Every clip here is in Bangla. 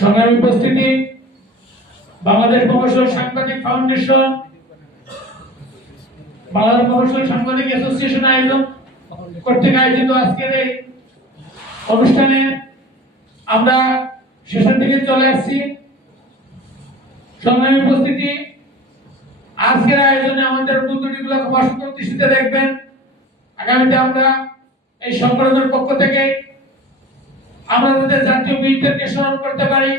সংগ্রামী উপস্থিতি, বাংলাদেশ প্রকৌশল সাংবাদিক ফাউন্ডেশন, বাংলাদেশ প্রকৌশল সাংবাদিক অ্যাসোসিয়েশন আয়োজন কর্তৃক আয়োজিত আজকের এই অনুষ্ঠানে আমরা শেষের দিকে চলে আসছি। সংগ্রামী উপস্থিতি, আজকের আয়োজনে আমাদের উদ্যোগীগুলো খুব অসুন্দর দৃষ্টিতে দেখবেন। আগামীতে আমরা এই সংগঠনের পক্ষ থেকে আমরা তাদের জাতীয় বীরদেরকে স্মরণ করতে পারি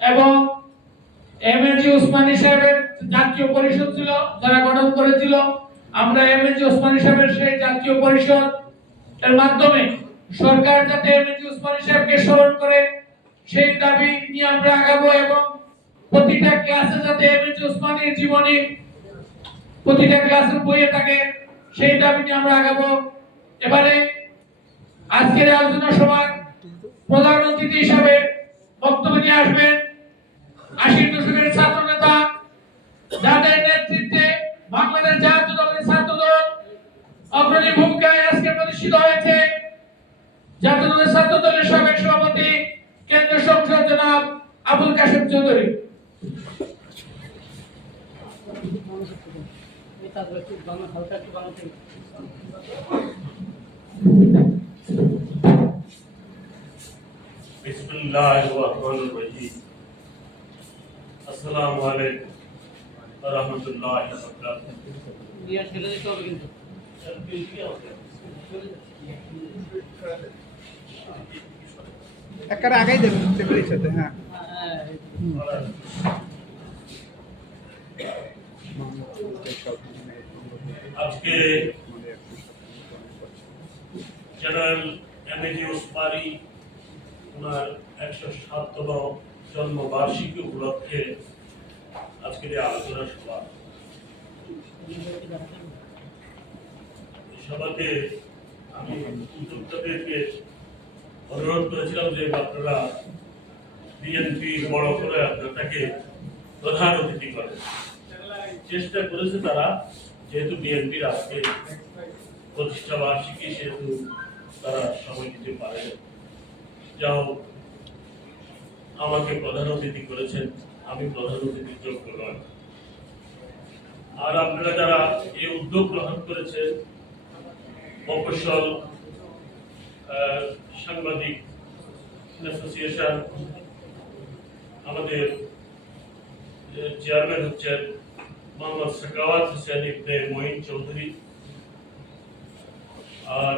এবং এম এ জি উসমানী সাহেবের জাতীয় পরিষদ ছিল, যারা গঠন করেছিল, আমরা এম এ জি উসমানী সাহেবের সেই জাতীয় পরিষদ এর মাধ্যমে সরকার যাতে এম এ জি উসমানী সাহেবকে স্মরণ করে, সেই দাবি নিয়ে আমরা আগাবো এবং প্রতিটা ক্লাসে যাতে এম এ জি উসমানীর জীবনী প্রতিটা ক্লাসের বইয়ে থাকে, সেই দাবি নিয়ে আমরা আগাবো। এবারে আজকের আলোচনা সভার প্রধান অতিথি হিসাবে বক্তব্য নিয়ে আসবেন আশির দশকের ছাত্র নেতা যাদের নেতৃত্বে বাংলাদেশ জাতীয় দলের ছাত্র দল অগ্রণী ভূমিকায় আজকে প্রতিষ্ঠিত হয়েছে। জাতীয় দলের ছাত্র দলের সাবেক সভাপতি, কেন্দ্রীয় সংসদ জনাব আবুল কাশেম চৌধুরী। হালকা একটু বানাতে ইয়ে ছেড়ে দিতে হবে কিন্তু। একেবারে আগেই দেবেন টেবিলের সাথে হ্যাঁ। আজকে জেনারেল এমএজি ওসমানী ওনার একশো সাততম জন্মবার্ষিকী উপলক্ষে আজকের এই আলোচনা সভা। সভাতে আমি উদ্যোক্তাদেরকে অনুরোধ করেছিলাম যে আপনারা বিএনপি বড় করে আপনাকে প্রধান অতিথি করেন। চেষ্টা করেছে তারা, যেহেতু বিএনপির আজকে প্রতিষ্ঠা বার্ষিকী সেহেতু তারা সময় দিতে পারে যাও। আমাকে প্রধান অতিথি করেছেন। আমি প্রধান অতিথির যোগ্য নয় আর আপনারা যারা এই উদ্যোগ গ্রহণ করেছেন মফস্বল সাংবাদিক অ্যাসোসিয়েশন আমাদের চেয়ারম্যান হচ্ছেন মোহাম্মদ সাকাওয়াত হোসেন ইবনে মঈন চৌধুরী। আর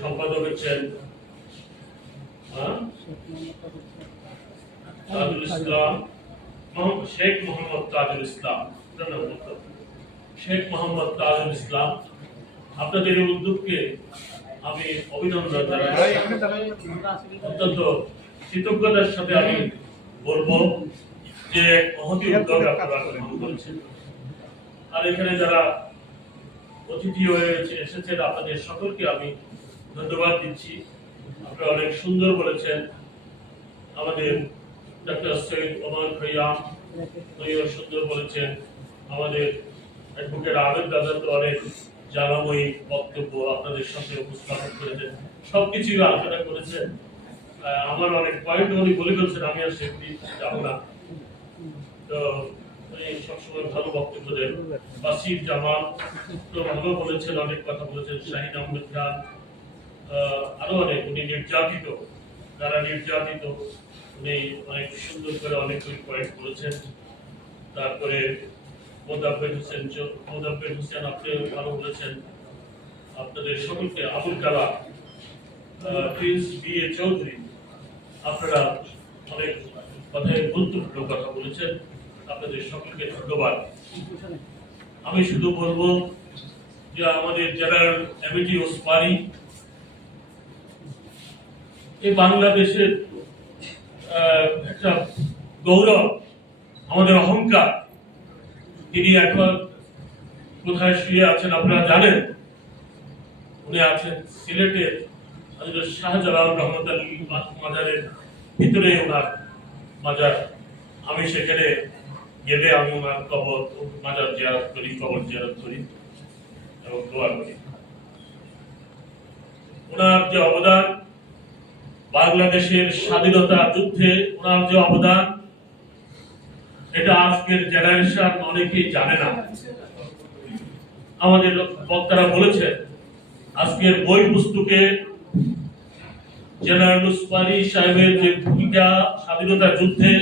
সম্পাদক হচ্ছেন? তাজুল ইসলাম শেখ মোহাম্মদ তাজুল ইসলাম। শেখ মোহাম্মদ তাজুল ইসলাম, আপনাদের উদ্যোগকে আমি অভিনন্দন জানাই অত্যন্ত কৃতজ্ঞতার সাথে আমি বলব যে মহতি উদ্যোগ আপনারা গ্রহণ করেছেন। আর এখানে যারা অতিথি হয়ে এসে- এসেছেন, আপনাদের সকলকে আমি ধন্যবাদ দিচ্ছি। আপনারা অনেক সুন্দর বলেছেন। আমাদের ডক্টর সৈয়দ ওমর খৈয়াম উনিও সুন্দর বলেছেন। আমাদের অ্যাডভোকেট আবেদ দাদা তো অনেক জানাময়ী বক্তব্য আপনাদের সামনে উপস্থাপন করেছেন। সবকিছুই আলোচনা করেছেন। আমার অনেক পয়েন্ট উনি বলে ফেলছেন, আমি আর সেগুলি যাব না। তো উনি সবসময় ভালো বক্তব্য দেন। বাসির জামাল তো ভালো বলেছেন, অনেক কথা বলেছেন। শাহিদ আহমেদ খান আরও অনেক, উনি নির্যাতিত, যারা নির্যাতিত, উনি অনেক সুন্দর করে অনেকগুলি পয়েন্ট বলেছেন তারপরে মোদাব্বের হোসেন মোদাব্বের হোসেন আপনি ভালো বলেছেন, আপনাদের সকলকে Abul Kalam Prince B A Chowdhury, আপনারা অনেক কথায় গুরুত্বপূর্ণ কথা বলেছেন। আপনাদের সকলকে ধন্যবাদ। আমি শুধু বলব যে আমাদের জেনারেল এমিটি ওসমানী এই বাংলাদেশের একটা গৌরব, আমাদের অহংকার, তিনি এখন কোথায় শুয়ে আছেন আপনারা জানেন? উনি আছেন সিলেটের শাহজালাল রহমত আলী মাজারের ভিতরে ওনার মাজার। আমি সেখানে গেলে আমি ওনার কবর, মাজার জিয়ারত করি, কবর জিয়ারত করি এবং দোয়া করি। ওনার যে অবদান বাংলাদেশের স্বাধীনতা যুদ্ধে ওনার যে অবদান, এটা আজকের জেনারেশন অনেকেই জানে না। আমাদের বক্তারা বলেছেন, আজকের বই পুস্তকে জেনারেল উসমানী সাহেবের যে ভূমিকা স্বাধীনতা যুদ্ধে,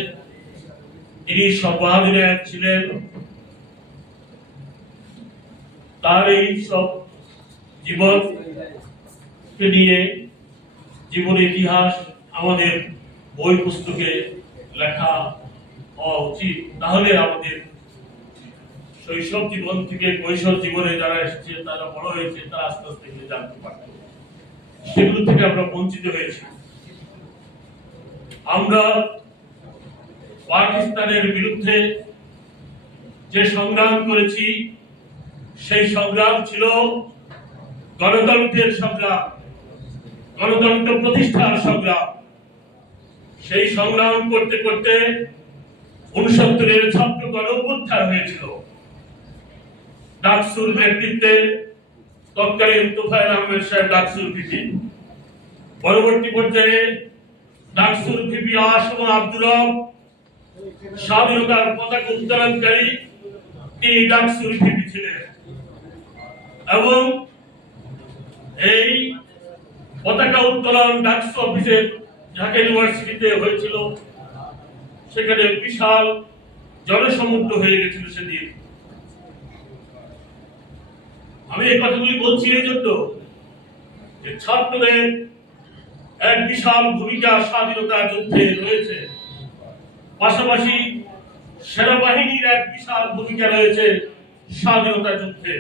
তিনি সর্বাধিনায়ক ছিলেন। তার এই সব জীবনকে নিয়ে জীবন ইতিহাস, আমাদের বই পুস্তকে লেখা হওয়া উচিত। তাহলে আমাদের শৈশব জীবন থেকে কৈশোর জীবনে যারা এসেছে, তারা বড় হয়েছে, তারা আস্তে আস্তে এগুলো জানতে পারবে। সেগুলো থেকে আমরা বঞ্চিত হয়েছি। আমরা পাকিস্তানের বিরুদ্ধে যে সংগ্রাম করেছি, সেই সংগ্রাম ছিল গণতন্ত্রের সংগ্রাম। গণতন্ত্র প্রতিষ্ঠার সংগ্রাম। সেই সংগ্রাম করতে করতে উনসত্তরের ছাত্র গণ উত্থান হয়েছিল। ডাকসুর নেতৃত্বে তৎকালীন তুফাইল আহমেদ সাহেব ডাকসুর ভিপি। পরবর্তী পর্যায়ে ডাকসুর ভিপি আসম আব্দুল স্বাধীনতার পতাকা উত্তোলনকারী তিনি ডাকসুর ভিপি ছিলেন। এবং এই পতাকা উত্তোলন ডাকসু অফিসের ঢাকা ইউনিভার্সিটিতে হয়েছিল। সেখানে বিশাল জনসমুদ্র হয়ে গেছিল সেদিন। আমি এই কথাগুলি বলছি এই জন্য যে ছাত্রদের এক বিশাল ভূমিকা স্বাধীনতা যুদ্ধে রয়েছে। পাশাপাশি সেনাবাহিনীর এক বিশাল ভূমিকা রয়েছে স্বাধীনতা যুদ্ধে।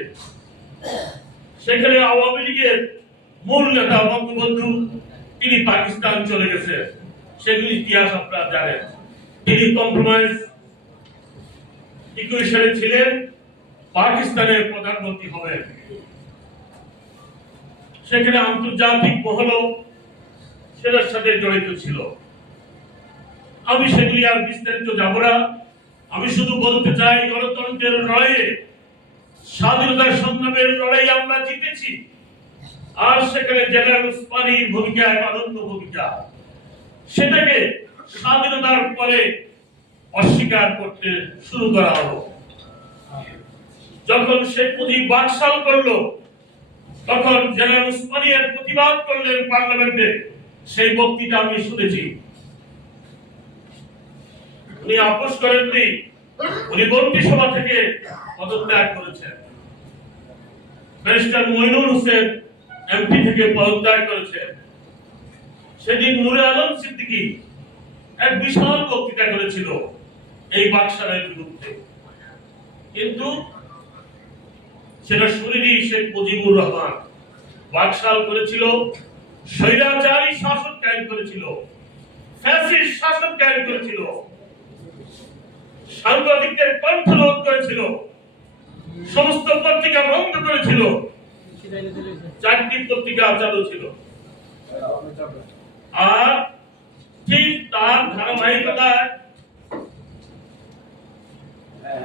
সেখানে আওয়ামী লীগের মূল নেতা বঙ্গবন্ধু, তিনি পাকিস্তান চলে গেছে। সেগুলি ইতিহাস আপনারা জানেন। তিনি কম্প্রোমাইজ ইকুয়েশনে ছিলেন, পাকিস্তানের প্রধানমন্ত্রী হবেন। সেখানে আন্তর্জাতিক মহল সেটার সাথে জড়িত ছিল। আমি সেগুলি আর বিস্তারিত যাব না। আমি শুধু বলতে চাই, গণতন্ত্রের লড়াইয়ে স্বাধীনতার সংগ্রামের লড়াই আমরা জিতেছি। আর সেখানে জেনারেল উসমানীর ভূমিকা এক অনন্য ভূমিকা। সেটাকে স্বাধীনতার পরে অস্বীকার করতে শুরু করা হলো। যখন শেখ মুজিব বাকশাল করল, তখন জেনারেল এর প্রতিবাদ করলেন পার্লামেন্টে। সেই বক্তৃতা আমি শুনেছি। উনি আপোষ করেননি। উনি মন্ত্রিসভা থেকে পদত্যাগ করেছেন। ব্যারিস্টার মইনুল হোসেন এমপি থেকে পদত্যাগ করেছেন সেদিন নূরে আলম সিদ্দিকী এক বিশাল বক্তৃতা করেছিল এই বাকশালের বিরুদ্ধে। কিন্তু সেটা শুনিনি শেখ মুজিবুর রহমান। বাকশাল করেছিল, স্বৈরাচারী শাসন কায়েম করেছিল, ফ্যাসিস্ট শাসন কায়েম করেছিল, সাংবাদিকদের কণ্ঠরোধ করেছিল, সমস্ত পত্রিকা বন্ধ করেছিল। চারটি পত্রিকা চালু ছিল। আর ঠিক তার ধারাবাহিকতায়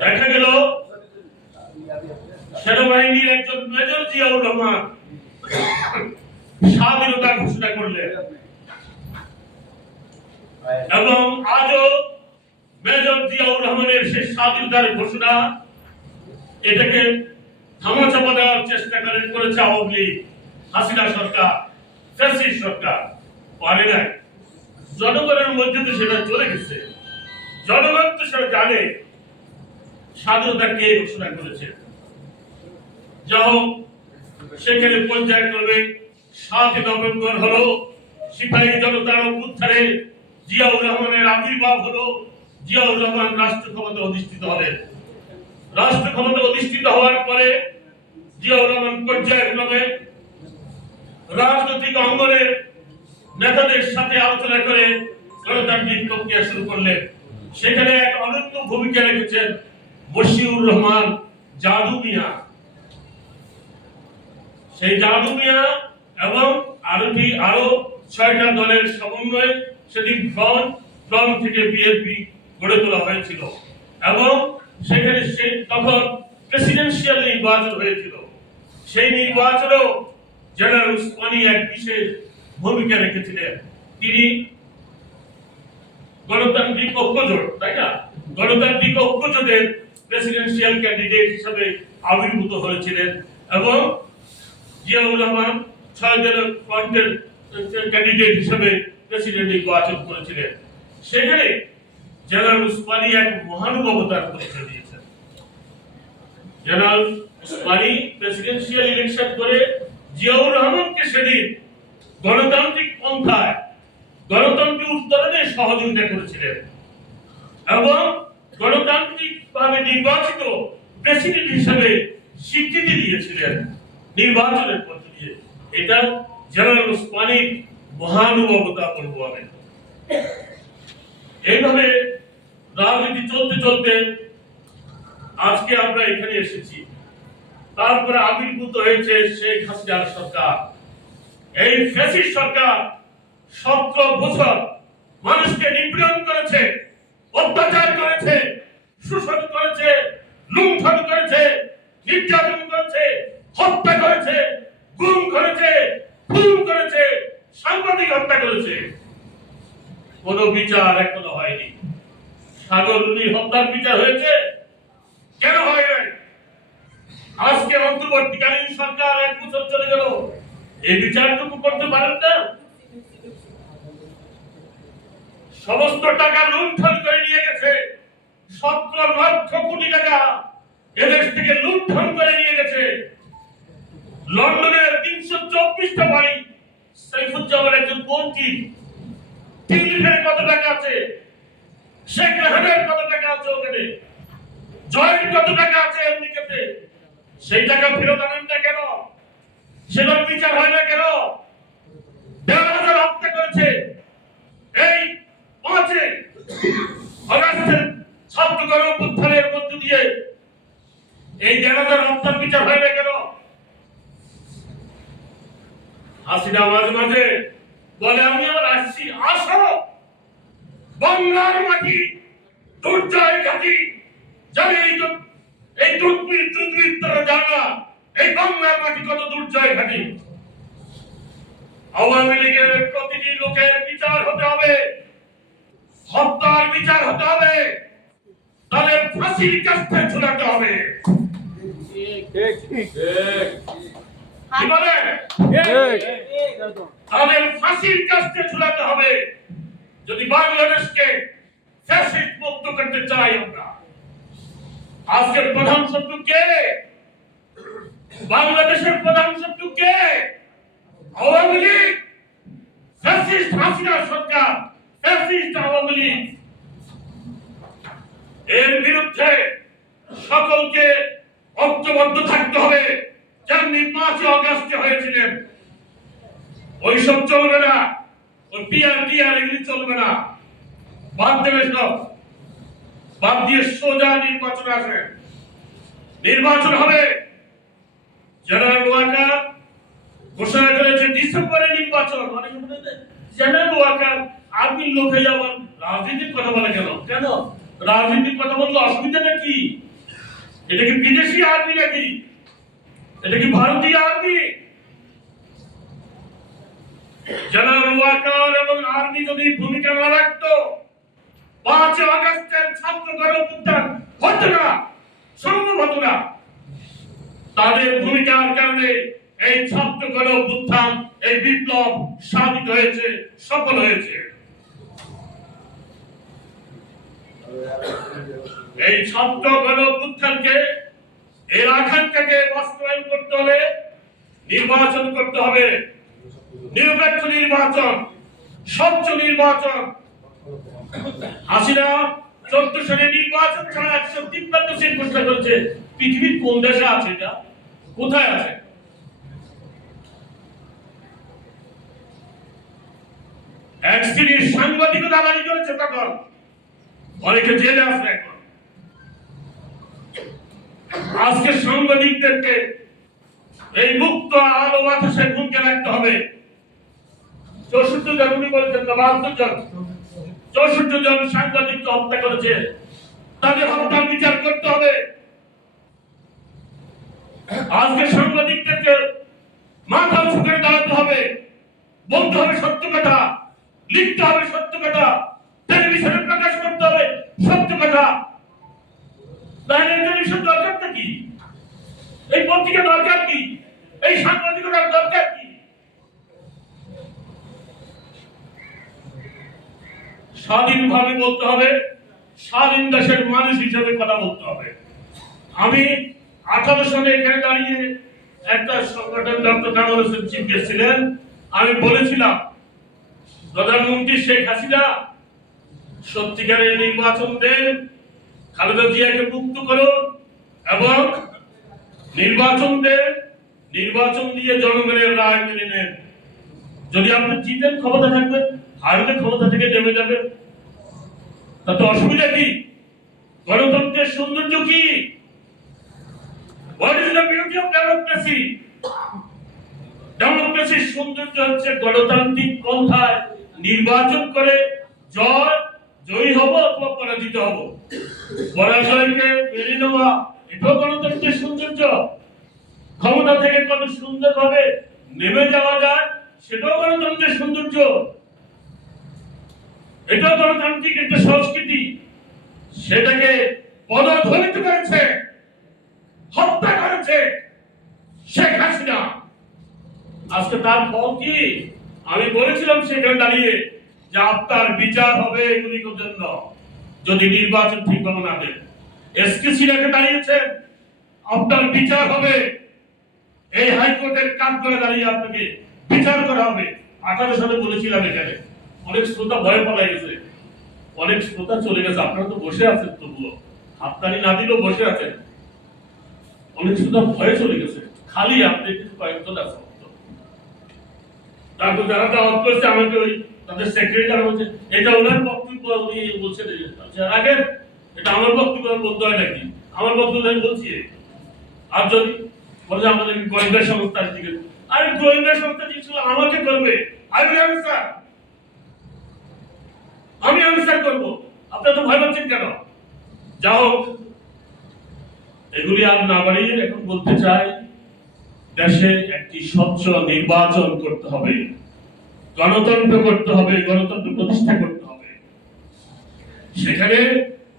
দেখা গেল, সেনাবাহিনীর একজন মেজর জিয়াউর রহমান স্বাধীনতা ঘোষণা করলেন। এবং আজও মেজর জিয়াউর রহমানের সেই স্বাধীনতার ঘোষণা এটাকে ধামাচাপা দেওয়ার চেষ্টা করে করেছে আওয়ামী হাসিনা সরকার সরকার। পারে নাই। জনগণের মধ্যে তো সেটা চলে গেছে। জনগণ তো সেটা জানে। স্বাধীনতা কে ঘোষণা করেছে? যা হোক, সেখানে পর্যায়ক্রমে সাতই নভেম্বর হলো সিপাহী জনতার উত্থানে জিয়াউর রহমানের আবির্ভাব হলো। জিয়াউর রহমান রাষ্ট্র ক্ষমতা অধিষ্ঠিত হলেন। রাষ্ট্র ক্ষমতা অধিষ্ঠিত হওয়ার পরে জিয়াউর রহমান পর্যায়ক্রমে রাজনৈতিক অঙ্গনের নেতাদের সাথে আলোচনা করে গণতান্ত্রিক প্রক্রিয়া শুরু করলেন। সেখানে এক অনন্য ভূমিকা রেখেছেন বশিউর রহমান জাদু মিয়া। সেই জাদু মিয়া এবং আরোটি আরও ছয়টা দলের সমন্বয়ে সেদিন ফ্রন্ট ফ্রন্ট থেকে বিএনপি গড়ে তোলা হয়েছিল। এবং সেখানে সে তখন প্রেসিডেন্সিয়াল নির্বাচন হয়েছিল। সেই নির্বাচনেও জেনারেল উসমানী এক বিশেষ ভূমিকা রেখেছিলেন। তিনি গণতান্ত্রিক ঐক্যজোট, তাই না? গণতান্ত্রিক ঐক্যজোটের প্রেসিডেন্সিয়াল ক্যান্ডিডেট হিসেবে আবির্ভূত হয়েছিলেন এবং জিয়াউর রহমান ছয়দের ফ্রন্টের ক্যান্ডিডেট হিসেবে প্রেসিডেন্ট নির্বাচন করেছিলেন। সেখানে জেনারেল উসমানী এক মহানুভবতার পরিচয় দিয়েছেন। জেনারেল উসমানী প্রেসিডেন্সিয়াল ইলেকশন করে জিয়াউর রহমানকে সেদিন গণতান্ত্রিক পন্থায় গণতন্ত্র উত্তরণে সহযোগিতা করেছিলেন। এবং গণতান্ত্রিক ভাবে নির্বাচিত প্রেসিডেন্ট হিসেবে স্বীকৃতি দিয়েছিলেন নির্বাচনের মধ্য দিয়ে। এটা জেনারেল উসমানীর মহানুভবতা বলব আমি। এইভাবে রাজনীতি চলতে চলতে আজকে আমরা এখানে এসেছি। তারপরে আবির্ভূত হয়েছে শেখ হাসিনার সরকার। এই ফ্যাসিস্ট সরকার সতেরো বছর মানুষকে নিপীড়ন করেছে, অত্যাচার করেছে, শোষণ করেছে, লুণ্ঠন করেছে, নির্যাতন করেছে, হত্যা করেছে, গুম করেছে, খুন করেছে, সাংবাদিক হত্যা করেছে। কোন বিচার এখনও হয়নি। সাগর নদীর হত্যার বিচার হয়েছে? কেন হয় নাই? আজকে অন্তর্বর্তীকালীন সরকার এক বছর চলে গেল। এই বিচারটুকু করতে পারেন না? সমস্ত টাকা লুণ্ঠন করে নিয়ে গেছে। সতেরো লক্ষ কোটি টাকা এদেশ থেকে লুণ্ঠন করে নিয়ে গেছে। লন্ডনের তিনশো চব্বিশটা বাড়ি সাইফুজ্জামান একজন মন্ত্রী টিউলিপের কত টাকা আছে? শেখ রেহানের কত আছে ওখানে? জয়ের কত আছে আমেরিকাতে সেই টাকা ফেরত আনেন না কেন? সেটার দেড় হাজার হত্যা করেছে। এই পাঁচে অগাস্টের না মাঝে মাঝে বলে আমি আবার আসছি, আসো। বাংলার মাটি দুর্জয় ঘাটি জানি এই এই দুর্বৃত্ত দুর্বৃত্তরা জানা এই বাংলার মাটি কত দুর্জয় ঘাটি। আওয়ামী লীগের প্রতিটি লোকের বিচার হতে হবে। হত্যার বিচার হতে হবে। তাদের ফাঁসির কাছে ঝুলাতে হবে। তাদের ফাঁসির কাছে ঝুলাতে হবে। যদি বাংলাদেশকে ফ্যাসিস্ট মুক্ত করতে চাই আমরা, আজকের প্রধান শত্রু কে? বাংলাদেশের প্রধান শত্রু কে? আওয়ামী লীগ। ফ্যাসিস্ট হাসিনা সরকার ফ্যাসিস্ট আওয়ামী লীগ। এর বিরুদ্ধে সকলকে ঐক্যবদ্ধ থাকতে হবে। যেমনি পাঁচই অগস্টে হয়েছিলেন, ওইসব চলবে না। ওই পিয়ার টিয়ার এগুলি চলবে না। বাদ দেবে সব। বাদ দিয়ে সোজা নির্বাচন আসবে। নির্বাচন হবে। জেনারেল ওয়াকার ঘোষণা করেছে ডিসেম্বরে নির্বাচন। অনেকে জেনারেল ওয়াকার আর্মির লোক হয়ে যাবেন রাজনীতির কথা বলে কেন? কেন? রাজনীতির কথা বললে অসুবিধাটা কি এটা কি বিদেশি আর্মি নাকি? এটা কি ভারতীয় আর্মি? জেনারেল ওয়াকার এবং আর্মি যদি ভূমিকা না রাখতো, পাঁচ আগস্টের ছাত্র গণঅভ্যুত্থান হতো না, সম্ভব হতো না। তাদের ভূমিকার কারণে এই ছাত্র গণঅভ্যুত্থান এই বিপ্লব সাধিত হয়েছে, সফল হয়েছে। এই ছাত্র গণঅভ্যুত্থানকে এর আকাঙ্ক্ষাকে বাস্তবায়ন করতে হলে নির্বাচন করতে হবে। নিরপেক্ষ নির্বাচন, স্বচ্ছ নির্বাচন। হাসিনা চোদ্দ সালে নির্বাচন ছাড়া একশো তিপ্পান্ন সিট ঘোষণা করেছে। পৃথিবীর কোন দেশে আছে এটা? কোথায় আছে? এক সাংবাদিকতা দাবি করেছে তখন। অনেকে জেলে আছে এখন। আজকে সাংবাদিকদেরকে এই মুক্ত আলো বাতাসে ঘুমকে রাখতে হবে। চৌষট্টি জন উনি বলেছেন না জন। চৌষট্টি জন সাংবাদিককে হত্যা করেছে। তাদের হত্যার বিচার করতে হবে। আজকে সাংবাদিকদেরকে মাথা উঁচু করে দাঁড়াতে হবে। বলতে হবে সত্য কথা, লিখতে হবে সত্য কথা, টেলিভিশনে প্রকাশ করতে হবে সত্য কথা। তাহলে টেলিভিশন দরকারটা কি? এই পত্রিকা দরকার কি? এই সাংবাদিকতার দরকার কি? স্বাধীনভাবে বলতে হবে, স্বাধীন দেশের মানুষ হিসেবে কথা বলতে হবে। আমি আঠারো সালে এখানে দাঁড়িয়ে একটা সংগঠন doctor Kamal Hossain chief guest ছিলেন। আমি বলেছিলাম, প্রধানমন্ত্রী শেখ হাসিনা সত্যিকারের নির্বাচন দেন, খালেদা জিয়াকে মুক্ত করুন এবং নির্বাচন দেন, নির্বাচন দিয়ে জনগণের রায় মেনে নেন। যদি আপনি জিতেন, ক্ষমতা থাকবেন হারলে ক্ষমতা থেকে নেমে যাবেন তাতে অসুবিধা কি? গণতন্ত্রের সৌন্দর্য কি? হোয়াট ইজ সৌন্দর্য হচ্ছে গণতান্ত্রিক পন্থায় নির্বাচন করে জয়, জয়ী হব অথবা পরাজিত হব। পরাজয়কে মেনে নেওয়া, এটাও গণতন্ত্রের সৌন্দর্য। ক্ষমতা থেকে কত সুন্দরভাবে নেমে যাওয়া যায়, সেটাও গণতন্ত্রের সৌন্দর্য। এটাও গণতান্ত্রিক একটা সংস্কৃতি। সেটাকে পদধ্বনিত করেছে, হত্যা করেছে শেখ হাসিনা। আজকে তার ফল কি? আমি বলেছিলাম সেখানে দাঁড়িয়ে যে আপনার বিচার হবে এগুলির জন্য, যদি নির্বাচন ঠিকভাবে না দেন। এসকে সিরাকে দাঁড়িয়েছেন আপনার বিচার হবে। এই হাইকোর্টের কাজ করে দাঁড়িয়ে আপনাকে বিচার করা হবে। আঠারো সালে বলেছিলাম এখানে। অনেক শ্রোতা ভয় পালাই গেছে। অনেক শ্রোতা চলে গেছে। আপনারা তো বসে আছেন তবুও। হাততালি না দিলেও বসে আছেন। অনেক শ্রোতা ভয়ে চলে গেছে। খালি আপনি কিছু কয়েকজন আছে তারপর যারা দাওয়াত করেছে আমাকে ওই তাদের সেক্রেটারি বলছে, এটা ওনার বক্তব্য উনি আগে এটা আমার বক্তব্য বলতে হয় নাকি? আমার বক্তব্য আমি বলছি আর যদি? বলে আমাদের গোয়েন্দা সংস্থার দিকে আরে গোয়েন্দা সংস্থা জিনিসগুলো আমাকে করবে। আমি স্যার আমি আনসার করব। আপনারা তো ভয় পাচ্ছেন কেন? যা হোক এগুলি আর না বাড়িয়ে এখন বলতে চাই দেশে একটি স্বচ্ছ নির্বাচন করতে হবে গণতন্ত্র করতে হবে গণতন্ত্র প্রতিষ্ঠা করতে হবে। সেখানে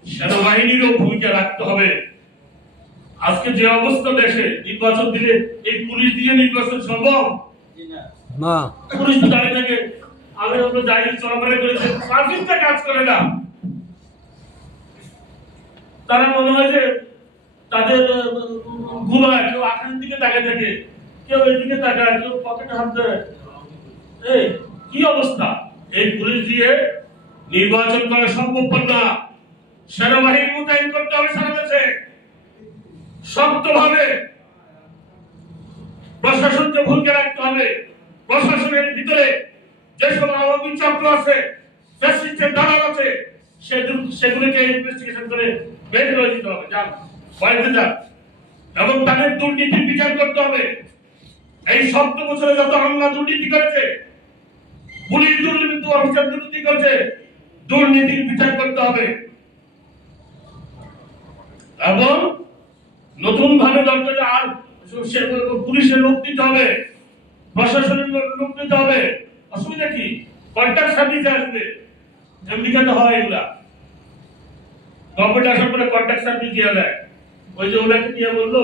সেনাবাহিনীরও ভূমিকা রাখতে হবে। আজকে যে অবস্থা দেশে নির্বাচন দিলে এই পুলিশ দিয়ে নির্বাচন সম্ভব? না। পুলিশ তো দাঁড়িয়ে থাকে। আমি আমরা যাই চলাফেরা কাজ করে না। তারা মনে হয় যে তাদের কেউ দিকে তাকায় থাকে, কেউ এদিকে তাকায়, কেউ পকেটে হাত দেয় এই, কি অবস্থা? এই পুলিশ দিয়ে নির্বাচন করা সম্ভব না। সেনাবাহিনী মোতায়েন করতে হবে সারা দেশে। শক্তভাবে প্রশাসনকে ভূমিকা রাখতে হবে। প্রশাসনের ভিতরে আওয়ামী চক্র আছে ফ্যাসিস্টের দালাল আছে সেগুলিকে ইনভেস্টিগেশন করে বের করে দিতে হবে। যান, বাড়িতে যান। এবং তাদের দুর্নীতির বিচার করতে হবে। এই সপ্ত বছরে যত হামলা দুর্নীতি করেছে, পুলিশ দুর্নীতি, অফিসার দুর্নীতি করেছে, দুর্নীতির বিচার করতে হবে। এবং নতুন ভাবে দরকার আর পুলিশের লোক দিতে হবে, প্রশাসনের লোক দিতে হবে। অসুবিধা কি? কন্ট্রাক্ট সার্ভিসে আসবে। আমেরিকাতে হয় এগুলা। গভর্নমেন্ট আসার পরে কন্ট্রাক্ট সার্ভিস দেওয়া যায়। ওই যে ওনাকে দিয়ে বলল,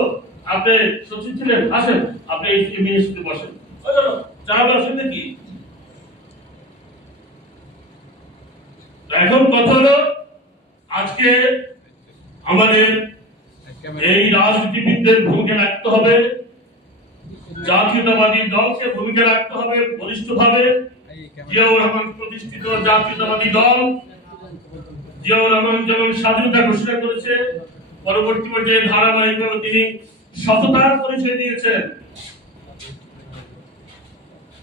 আপনি সচিব ছিলেন, আসেন, আপনি এই মিনিস্ট্রি বসেন। হবে অসুবিধা কি? এখন কথা হলো, আজকে আমাদের এই রাজনীতিবিদদের ভূমিকা রাখতে হবে। জাতীয়তাবাদী দলকে ভূমিকা রাখতে হবে বলিষ্ঠভাবে। জিয়াউর রহমান প্রতিষ্ঠিত জাতীয়তাবাদী দল। জিয়াউর রহমান যেমন স্বাধীনতা ঘোষণা করেছে, পরবর্তী পর্যায়ে ধারাবাহিকভাবে তিনি সততার পরিচয় দিয়েছেন।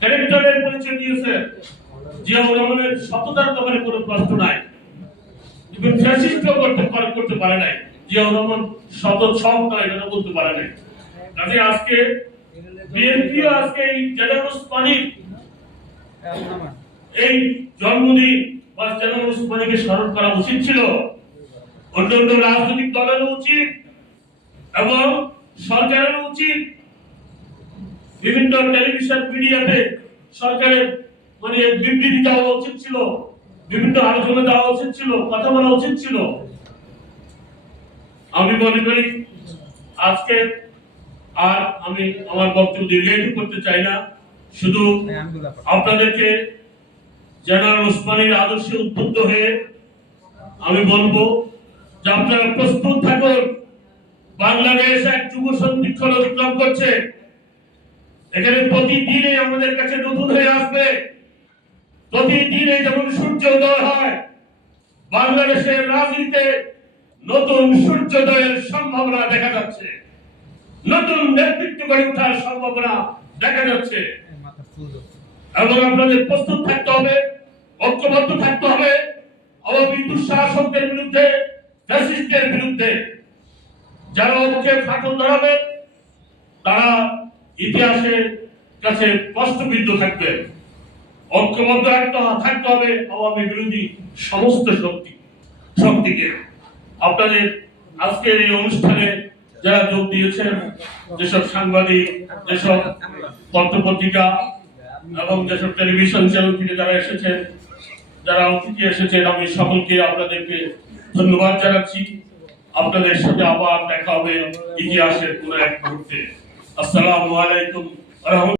ক্যারেক্টারের পরিচয় দিয়েছেন জিয়াউর রহমানের সততার ব্যাপারে কোনো প্রশ্ন নাই। ইভেন ফ্যাসিস্টও করতে পারে করতে পারে নাই। জিয়াউর রহমান শত সব নয় এটা বলতে পারে নাই। কাজে আজকে বিএনপি আজকে এই জেনারেল এই জন্মদিন বা জেনারেল পানিকে স্মরণ করা উচিত ছিল। অন্য অন্য রাজনৈতিক দলেরও উচিত এবং সরকারেরও উচিত। বিভিন্ন টেলিভিশন মিডিয়াতে সরকারের মানে বিবৃতি দেওয়া উচিত ছিল, বিভিন্ন আলোচনা দেওয়া উচিত ছিল, কথা বলা উচিত ছিল। আমি মনে করি আজকে আর আমি আমার বক্তব্য দীর্ঘায়িত করতে চাই না। শুধু আপনাদেরকে জেনারেল ওসমানীর আদর্শে উদ্বুদ্ধ হয়ে আমি বলব যে আপনারা প্রস্তুত থাকুন। বাংলাদেশ এক যুব সন্ধিক্ষণ অতিক্রম করছে। এখানে প্রতিদিনে আমাদের কাছে নতুন হয়ে আসবে। প্রতিদিনে যেমন সূর্য উদয় হয়, বাংলাদেশের রাজনীতিতে নতুন সূর্যোদয়ের সম্ভাবনা দেখা যাচ্ছে। নতুন নেতৃত্ব গড়ে ওঠার সম্ভাবনা দেখা যাচ্ছে। এবং আপনাদের প্রস্তুত থাকতে হবে ঐক্যবদ্ধ থাকতে হবে অবৈধ দুঃশাসকদের বিরুদ্ধে ফ্যাসিস্টের বিরুদ্ধে। যারা মুখে ফাটল ধরাবে তারা ইতিহাসের কাছে কষ্টবিদ্ধ থাকবে ঐক্যবদ্ধ একটা থাকতে হবে আওয়ামী বিরোধী সমস্ত শক্তি শক্তিকে। আপনাদের আজকের এই অনুষ্ঠানে যারা যোগ দিয়েছেন, যেসব সাংবাদিক, যেসব পত্রপত্রিকা এবং যেসব টেলিভিশন চ্যানেল থেকে যারা এসেছেন, যারা অতিথি এসেছেন, আমি সকলকে আপনাদেরকে ধন্যবাদ জানাচ্ছি। আপনাদের সাথে আবার দেখা হবে ইতিহাসের কোন এক মুহূর্তে। আসসালামু আলাইকুম